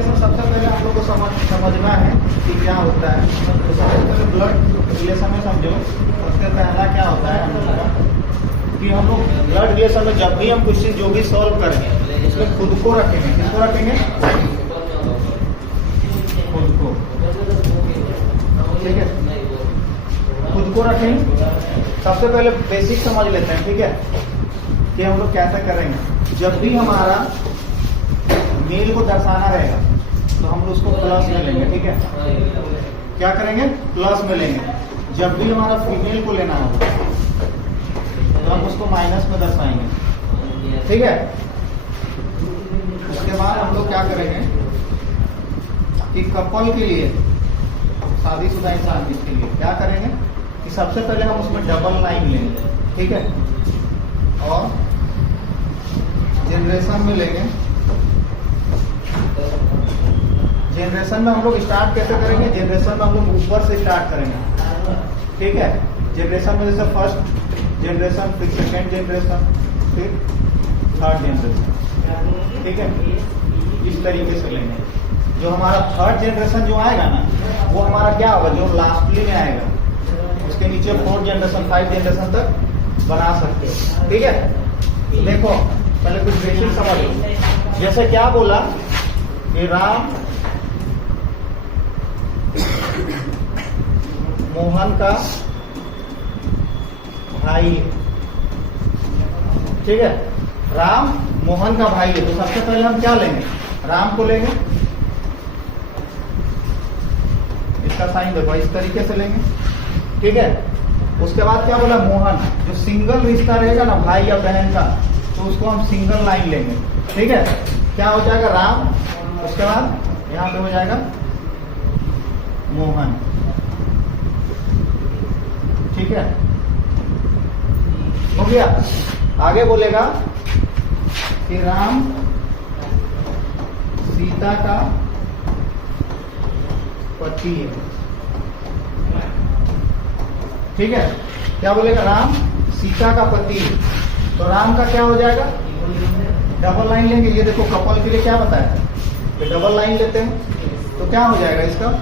Relation सबसे पहले हम लोग को समझना है कि क्या होता है। तो सबसे पहले ब्लड रिलेशन में समझो, सबसे पहला क्या होता है हम लोग का कि हम लोग ब्लड रिलेशन में जब भी हम क्वेश्चन जो भी सॉल्व करेंगे उसमें खुद को रखेंगे। किसको रखेंगे? खुद को। ठीक है, खुद को रखेंगे। सबसे पहले बेसिक समझ लेते हैं, ठीक है, कि हम लोग कैसे करेंगे। जब भी हमारा मेल को दर्शाना रहेगा तो हम लोग उसको प्लस में लेंगे। ठीक है, क्या करेंगे? प्लस में लेंगे। जब भी हमारा फीमेल को लेना होगा तो हम उसको माइनस में दर्शाएंगे। ठीक है, उसके बाद हम लोग क्या करेंगे कि कपल के लिए, शादीशुदा इंसान के लिए क्या करेंगे कि सबसे पहले हम उसमें डबल लाइन लेंगे। ठीक है, और जनरेशन में लेंगे। जनरेशन में हम लोग स्टार्ट कैसे करेंगे? जनरेशन में हम लोग ऊपर से स्टार्ट करेंगे। ठीक है, जनरेशन में जैसे फर्स्ट जनरेशन, फिर सेकेंड जनरेशन, फिर थर्ड जनरेशन। ठीक है, इस तरीके से लेंगे। जो हमारा थर्ड जनरेशन जो आएगा ना, वो हमारा क्या होगा? जो लास्टली में आएगा, उसके नीचे फोर्थ जनरेशन, 5 जनरेशन तक बना सकते हो। ठीक है, देखो पहले कुछ बेसिक समझ लो। जैसे क्या बोला कि राम मोहन का भाई। ठीक है, राम मोहन का भाई है, तो सबसे पहले हम क्या लेंगे? राम को लेंगे। इसका साइन देखो, इस तरीके से लेंगे। ठीक है, उसके बाद क्या बोला? मोहन, जो सिंगल रिश्ता रहेगा ना भाई या बहन का, तो उसको हम सिंगल लाइन लेंगे। ठीक है, क्या हो जाएगा? राम, उसके बाद यहां पे हो जाएगा मोहन। ठीक है, हो गया। आगे बोलेगा कि राम सीता का पति है। ठीक है, क्या बोलेगा? राम सीता का पति है, तो राम का क्या हो जाएगा? डबल लाइन लेंगे। ये देखो कपल के लिए क्या बताया, तो डबल लाइन लेते हैं, तो क्या हो जाएगा इसका?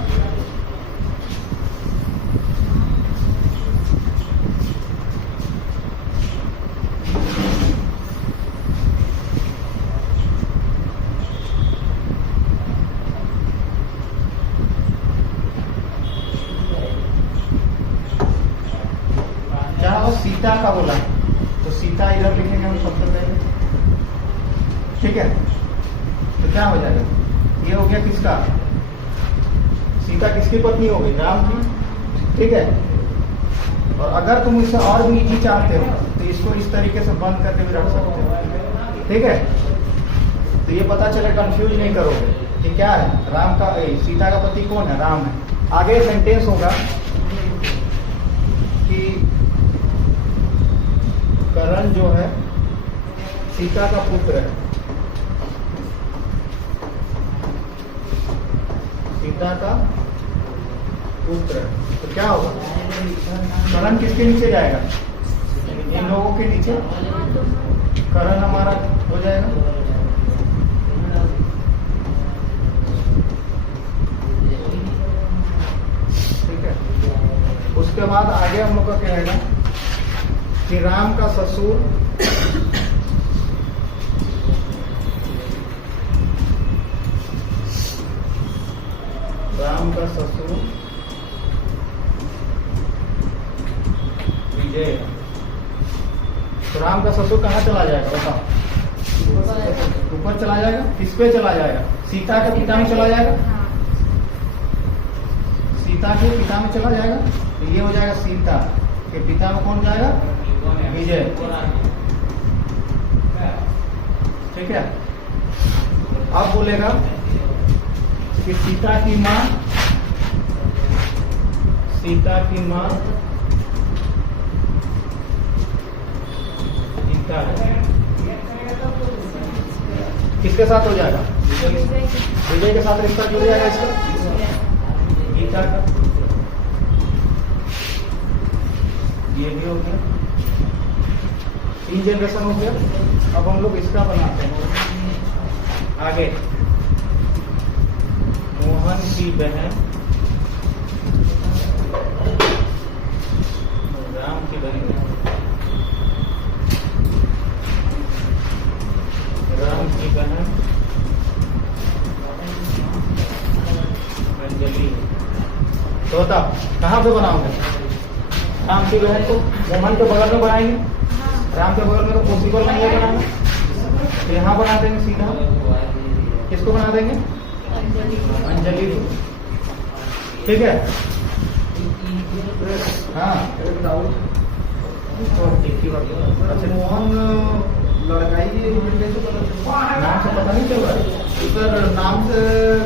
सीता का बोला, तो सीता इधर लिखेंगे हम सबसे पहले। ठीक है, तो क्या हो जाएगा? ये हो गया किसका? सीता किसकी पत्नी होगी? राम की। ठीक है, और अगर तुम इससे और भी इजी चाहते हो तो इसको इस तरीके से बंद करके भी रख सकते हो। ठीक है, तो ये पता चले, कंफ्यूज नहीं करोगे कि क्या है। राम का सीता का पति कौन है? राम है। आगे सेंटेंस होगा कि करण जो है सीता का पुत्र है। सीता का पुत्र है, तो क्या होगा? करण किसके नीचे जाएगा? इन लोगों के नीचे करण हमारा हो जाएगा। ठीक है, उसके बाद आगे हम लोग का कहेगा कि राम का ससुर विजय। तो राम का ससुर कहाँ चला जाएगा? बताओ, ऊपर चला जाएगा। किस पे चला जाएगा? सीता के पिता में चला जाएगा। सीता के पिता में चला जाएगा, तो ये हो जाएगा सीता के पिता में कौन जाएगा? विजय। ठीक है, अब बोलेगा कि सीता की माँ सीता किसके साथ हो जाएगा? विजय के साथ रिश्ता जुड़ जाएगा इसका, गीता का। ये भी हो गया, 3 जनरेशन हो गया। अब हम लोग इसका बनाते हैं आगे। मोहन की बहन राम की बहन राम की बहन अंजलि। तो बता कहाँ पे बनाओगे? राम की बहन को मोहन के बगल में बनाएंगे, राम के बगल में तो पॉसिबल नहीं है बनाना, तो यहाँ बना देंगे सीधा। किसको बना देंगे? अंजलि को। ठीक है। हाँ अच्छा मोहन लड़का ही है, कैसे पता चला? नाम से पता नहीं चल रहा है सर नाम से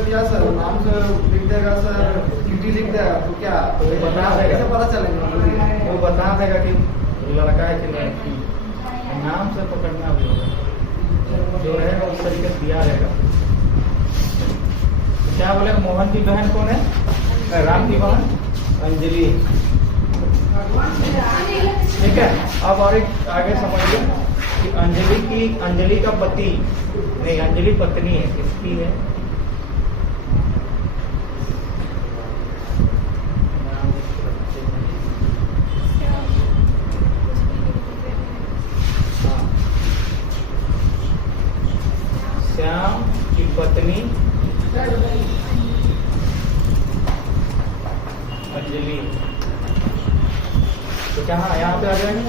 क्या सर, नाम से लिख देगा सर, ड्यूटी लिख देगा तो क्या तो वो बता देगा। कैसे पता चलेगा? वो बता देगा कि लड़का है कि लड़की। नाम से पकड़ना भी होगा, जो रहेगा उस तरीके से दिया रहेगा। क्या बोले? मोहन की बहन कौन है? राम की बहन अंजलि। ठीक है। अब और एक आगे समझिए कि अंजलि का पति नहीं, अंजलि पत्नी है, किसकी है? श्याम की पत्नी अंजलि। तो कहाँ यहाँ पे आ जाएंगे?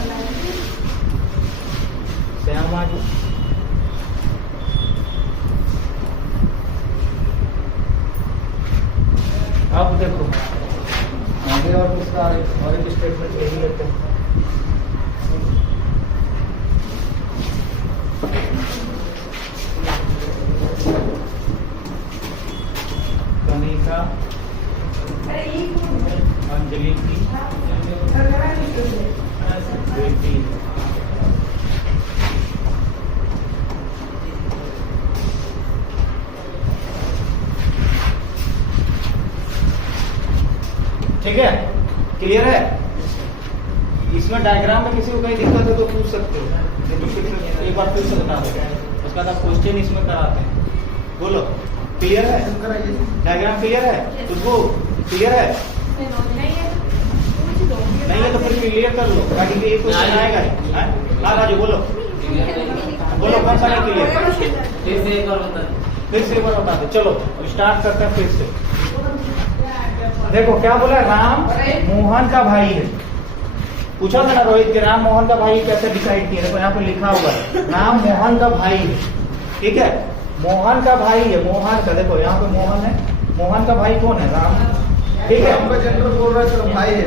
श्याम आ गया। अब देखो आगे और किसका और एक स्टेटमेंट यही लेते हैं। कनिका अंजलि की बेटी। ठीक है, क्लियर है? इसमें डायग्राम में किसी को कहीं दिक्कत है तो पूछ सकते हो, एक बार फिर से बता दो, उसके बाद आप क्वेश्चन इसमें कराते हैं। बोलो क्लियर है? डायग्राम क्लियर है? तुमको क्लियर है? नहीं है तो फिर क्लियर कर लो, ताकि ये क्वेश्चन आएगा ही। हाँ राजू बोलो, बोलो कौन सा नहीं क्लियर? फिर से एक बार बता दो। चलो स्टार्ट करते हैं फिर से। देखो क्या बोला? राम मोहन का भाई है। पूछा था ना रोहित के राम मोहन का भाई कैसे डिसाइड किया? देखो यहाँ पे लिखा हुआ है राम मोहन का भाई है। ठीक है, मोहन का भाई है। मोहन का देखो यहाँ पे मोहन है, मोहन का भाई कौन है? राम। ठीक है, हमका जनरल बोल रहा है सर, भाई है।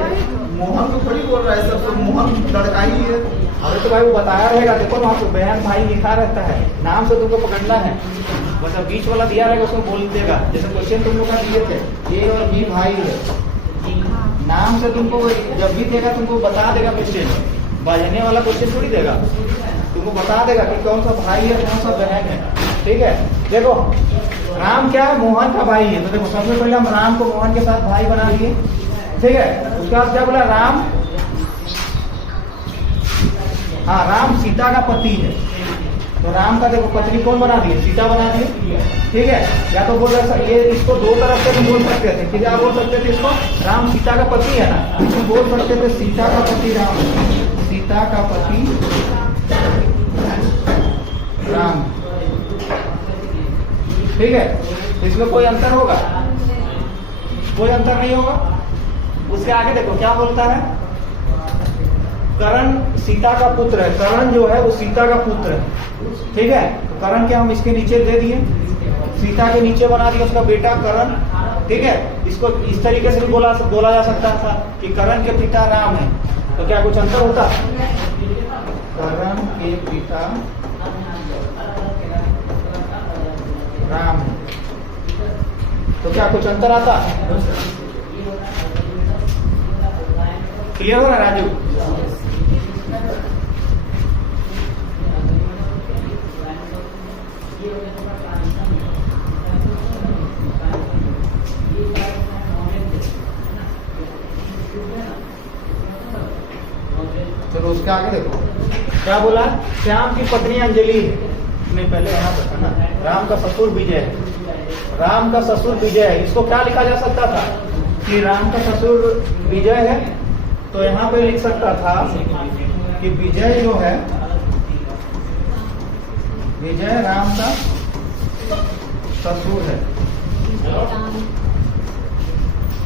मोहन तो थोड़ी बोल रहा है सर, तो मोहन लड़का ही है। अरे तो भाई वो बताया रहेगा। देखो वहाँ पे बहन भाई लिखा रहता है, नाम से तुमको पकड़ना है। मतलब बीच वाला दिया रहेगा उसको बोल देगा। जैसे क्वेश्चन तुम लोग का दिए थे ए और बी भाई है, नाम से तुमको जब भी देगा तुमको बता देगा क्वेश्चन। बजने वाला क्वेश्चन थोड़ी देगा, तुमको बता देगा कि कौन सा भाई है कौन सा बहन है। ठीक है, देखो राम क्या है? मोहन का भाई है। तो देखो सबसे पहले हम राम को मोहन के साथ भाई बना दिए। ठीक है, उसके बाद क्या बोला? राम, हाँ राम सीता का पति है। तो राम का देखो पत्नी कौन बना दिए? सीता बना दिए। ठीक है, या तो बोल रहे ये इसको दो तरफ से तुम बोल सकते थे कि क्या बोल सकते थे इसको? राम सीता का पति है ना, तुम बोल सकते थे सीता का पति राम, सीता का पति राम। ठीक है, इसमें कोई अंतर होगा? कोई अंतर नहीं होगा। उसके आगे देखो क्या बोलता है? करण सीता का पुत्र है। करण जो है वो सीता का पुत्र है। ठीक है, तो करण के हम इसके नीचे दे दिए, सीता के नीचे बना दिया उसका बेटा करण। ठीक है, इसको इस तरीके से भी बोला जा सकता था कि करण के पिता राम है। तो क्या कुछ अंतर होता? करण के पिता राम है, तो क्या कुछ अंतर आता? क्लियर हो रहा है राजू? चलो उसके आगे देखो क्या बोला? श्याम की पत्नी अंजलि है। नहीं, पहले यहाँ पर था ना, राम का ससुर विजय है, राम का ससुर विजय है। इसको क्या लिखा जा सकता था कि राम का ससुर विजय है, तो यहाँ पे लिख सकता था कि विजय जो है, विजय राम का ससुर है।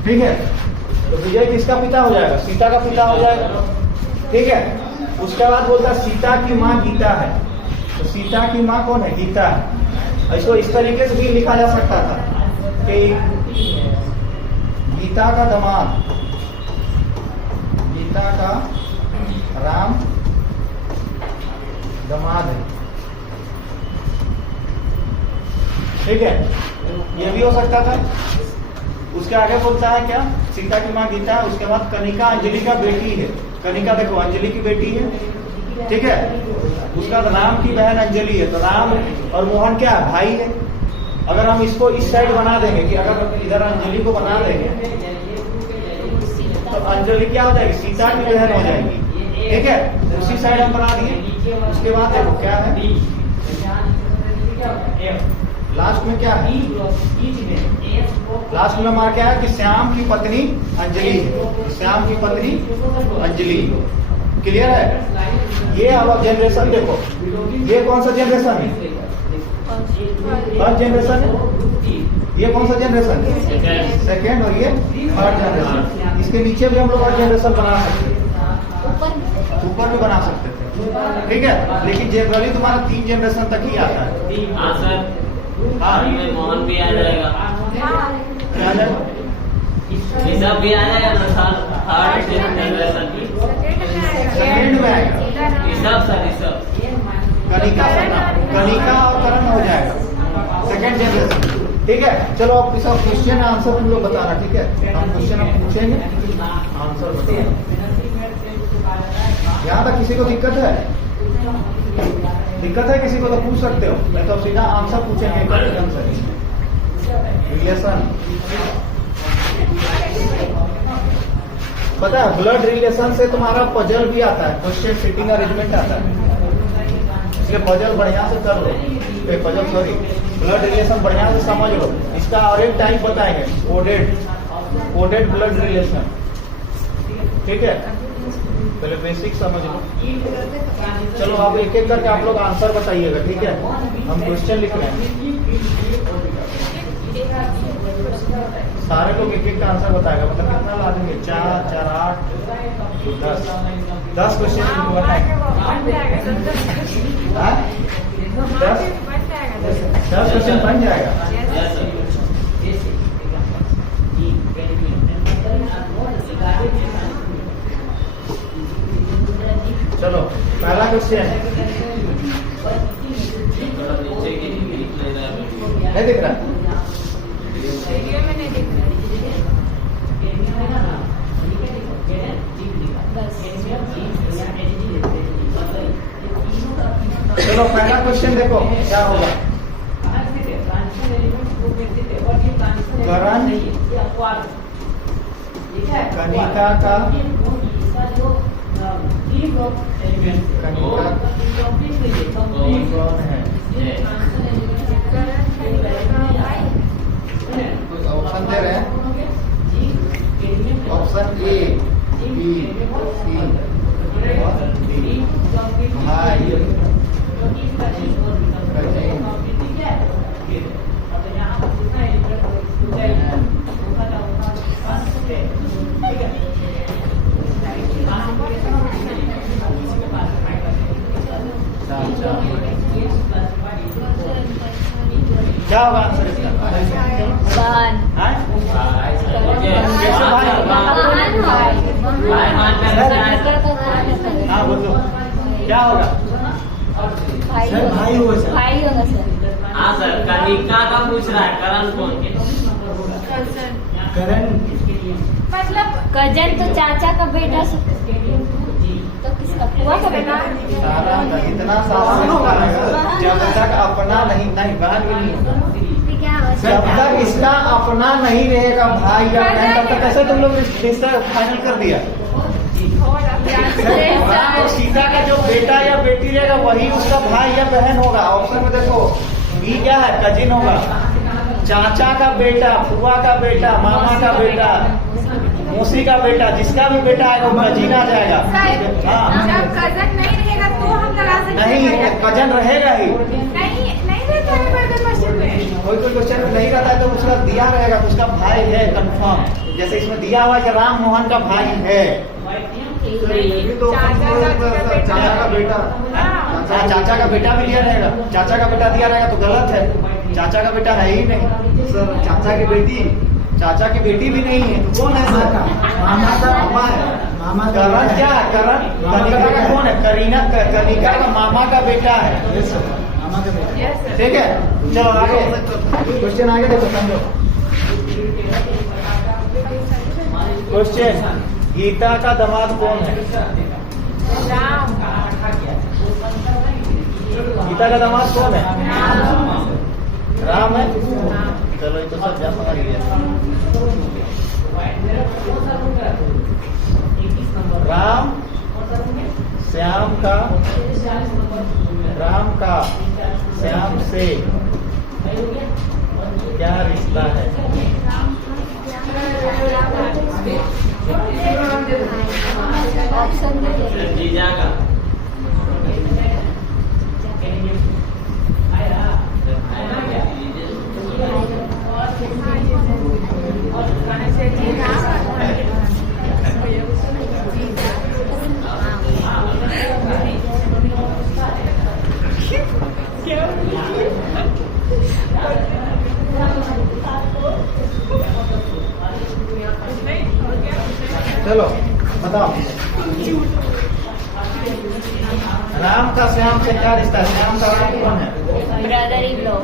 ठीक है, तो विजय किसका पिता हो जाएगा? सीता का पिता हो जाएगा। ठीक है, उसके बाद बोलता सीता की माँ गीता है, तो सीता की माँ कौन है? गीता है। इसको इस तरीके से भी लिखा जा सकता था कि गीता का दामाद, गीता का राम दामाद है। ठीक है, ये भी हो सकता था। उसके आगे बोलता है क्या? सीता की माँ गीता है, उसके बाद कनिका अंजलि का बेटी है। कनिका देखो अंजलि की बेटी है। ठीक है, उसका राम की बहन अंजलि है, तो राम और मोहन क्या है? भाई है। अगर हम इसको इस साइड बना देंगे कि अगर इधर अंजलि को बना देंगे तो अंजलि क्या हो जाएगी? सीता की बहन हो जाएगी। ठीक है, उसी साइड हम बना दिए। उसके बाद देखो क्या है, लास्ट में क्या है? लास्ट में हमारा क्या है कि श्याम की पत्नी अंजलि है, श्याम की पत्नी अंजलि। क्लियर है? ये अब जनरेशन देखो, ये कौन सा जनरेशन है? फर्स्ट जनरेशन है। ये कौन सा जनरेशन है? सेकेंड। और ये थर्ड जनरेशन। इसके नीचे भी हम लोग और जनरेशन बना सकते हैं, ऊपर भी बना सकते थे। ठीक है, लेकिन जनरली तुम्हारा 3 जनरेशन तक ही आता है। हाँ सर, हाँ, मोहन भी आ जाएगा, क्या आ जाएगा? ऋषभ भी आ जाएगा ना सर, थर्ड जनरेशन की सेकेंड में आएगा ऋषभ सर, ऋषभ कनिका कनिका और करण हो जाएगा सेकेंड जनरेशन। ठीक है, चलो अब इसका क्वेश्चन आंसर तुम लोग बताना। ठीक है, हम क्वेश्चन हम पूछेंगे, आंसर बताना। यहाँ तक किसी को दिक्कत है? दिक्कत है किसी को? तो पूछ सकते हो, नहीं तो सीधा आंसर पूछेंगे एकदम सही। रिलेशन पता है, ब्लड रिलेशन से तुम्हारा पजल भी आता है, क्वेश्चन सिटिंग अरेंजमेंट आता है, इसलिए पजल बढ़िया से कर लो। पजल सॉरी, ब्लड रिलेशन बढ़िया से समझ लो। इसका और एक टाइप बताएंगे, कोडेड ब्लड रिलेशन। ठीक है, पहले बेसिक समझ लो। चलो अब एक एक करके आप लोग आंसर बताइएगा। ठीक है, हम क्वेश्चन लिख रहे हैं, सारे लोग एक एक का आंसर बताएगा। मतलब कितना ला देंगे? 4, 4, 8, 10 क्वेश्चन बताएंगे। 10 क्वेश्चन बन जाएगा। चलो पहला क्वेश्चन नहीं दिख रहा? चलो पहला क्वेश्चन देखो क्या होगा। करण कनिका का कौन है? कुछ ऑप्शन दे रहे हैं, ऑप्शन ए, बी, सी और डी। भाई क्या होगा आंसर इसका? बहन। हाँ बोलो क्या होगा? भाई होगा सर। भाई होगा सर। हाँ सर, कनिका का पूछ रहा है, करण कौन? करण मतलब कजन तो चाचा का बेटा तो किसका? फुआ का बेटा। सारा इतना सारा जब तक अपना नहीं बहन भी नहीं होगा, जब तक इसका अपना नहीं रहेगा भाई या बहन, तब तक कैसे तुम लोग रिश्ता फाइनल कर दिया? राम और सीता का जो बेटा या बेटी रहेगा वही उसका भाई या बहन होगा। ऑप्शन में देखो बी क्या है, कजिन होगा। चाचा का बेटा, फुआ का बेटा, मामा का बेटा, मौसी का बेटा, जिसका भी बेटा आएगा वो कजिन आ जाएगा। हाँ जब कजन नहीं रहेगा तो हम लगा सकते नहीं, हैं। कजन रहेगा ही। नहीं रहता है बर्तन मशीन में। कोई कोई क्वेश्चन में नहीं रहता है तो उसका दिया रहेगा तो उसका भाई है कंफर्म। जैसे इसमें दिया हुआ है कि राम मोहन का भाई है। ये तो चाचा का बेटा। हाँ, चाचा का बेटा भी दिया रहेगा। चाचा का बेटा दिया रहेगा तो गलत है, चाचा का बेटा है ही नहीं। सर चाचा की बेटी, चाचा की बेटी भी नहीं है तो कौन है सर? मामा का मामा है। मामा का करण बेटा। क्या है? करण कनिका का कौन है? करीना, कनिका का मामा का बेटा है। Yes, sir. मामा का बेटा। Yes, sir. ठीक है, चलो आगे क्वेश्चन आगे देखो, समझो क्वेश्चन। गीता का दामाद कौन है? राम। गीता का दामाद कौन है? राम। राम है। चलो ये तो सब जा समझ गया। राम श्याम का, राम का श्याम से क्या रिश्ता है? ऑप्शन दीजिए। जीजा का। चलो बताओ, राम का श्याम से क्या रिश्ता है? श्याम का राम कौन है? Brother in law.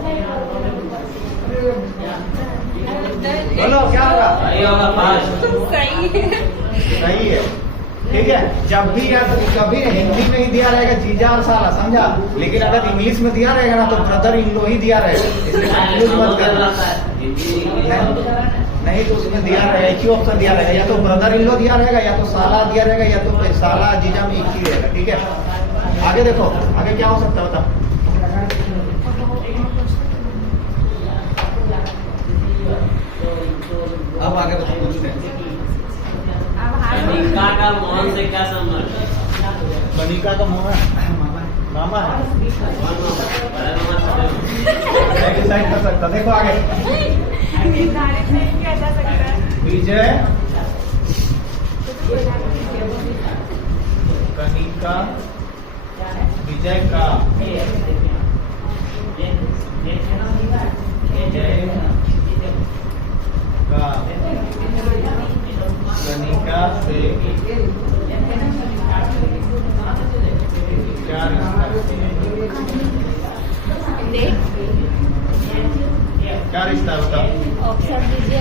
बोलो क्या होगा? सही होगा फर्स्ट। सही है। ठीक है, जब भी या तो कभी हिंदी में ही दिया रहेगा जीजा और साला, समझा? लेकिन अगर इंग्लिश में दिया रहेगा ना तो ब्रदर इन लॉ ही दिया रहेगा, इसलिए कंफ्यूज मत करना। नहीं तो उसमें दिया रहेगा, एक ही ऑप्शन दिया रहेगा, या तो ब्रदर इन लॉ दिया रहेगा, या तो साला दिया रहेगा, या तो साला जीजा में एक ही रहेगा। ठीक है, आगे देखो, आगे क्या हो सकता है बताओ। अब आगे बताओ, पूछते हैं। कनिका का मोहन से क्या संबंध? कनिका का मोहन मामा है। डिसाइड कर सकता, देखो आगे। निर्धारित नहीं किया जा सकता है। विजय कनिका, विजय का, विजय का कनिका से क्या रिश्ता है? क्या रिश्ता है बताओ। ऑप्शन दीजिए।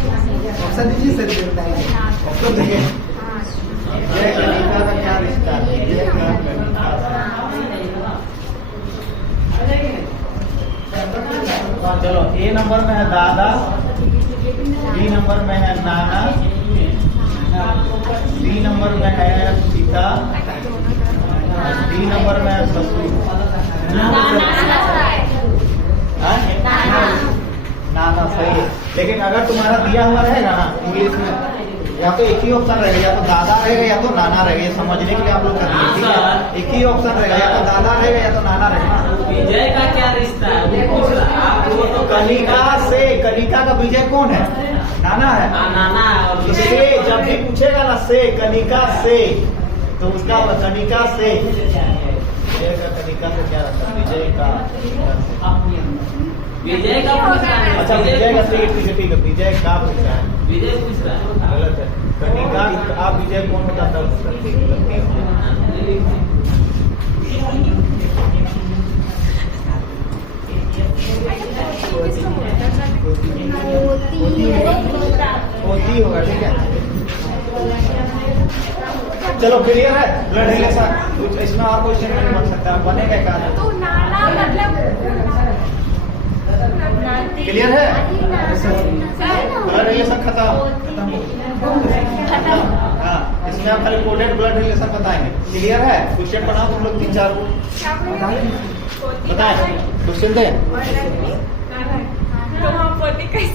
ऑप्शन दीजिए सर, बताइए। ऑप्शन देखिए, विजय कनिका का क्या रिश्ता है? विजय का कनिका। चलो, ए नंबर में है दादा, बी नंबर में है नाना, सी नंबर में है पिता, डी नंबर में है ससुर। नाना सही है, लेकिन अगर तुम्हारा दिया हुआ रहेगा ना इंग्लिश में, या तो एक ही ऑप्शन रहेगा, या तो दादा रहेगा या तो नाना रहेगा। ये समझने के लिए आप लोग कर दिए, ठीक है? एक ही ऑप्शन रहेगा, या तो दादा रहेगा या तो नाना रहेगा। विजय का क्या रिश्ता है वो पूछ रहा है। आप वो तो कनिका से, कनिका का विजय कौन है? नाना है। नाना है और तो से जब भी पूछेगा ना से, कनिका से, तो उसका कनिका से, विजय का कनिका से क्या रहता है? विजय का, विजय का पूछ रहा है। अच्छा विजय का, ठीक है ठीक है ठीक है, विजय का पूछ रहा है, विजय पूछ रहा है। गलत है। कनिका आप विजय कौन होता था? ठीक है। होती होगा, ठीक है। चलो क्लियर है, ब्लड रिलेशन। कुछ इसमें और क्वेश्चन नहीं बन सकता, बनेगा क्या? तो नाना मतलब क्लियर है? सर ब्लड रिलेशन खत्म। हाँ, इसमें आप खाली कोडेड ब्लड रिलेशन बताएंगे। क्लियर है? क्वेश्चन बनाओ तुम लोग 3-4 को। क्या बोलेंगे? बताएं क्वेश्चन दें। और लड़की? तो हम पोती कैसे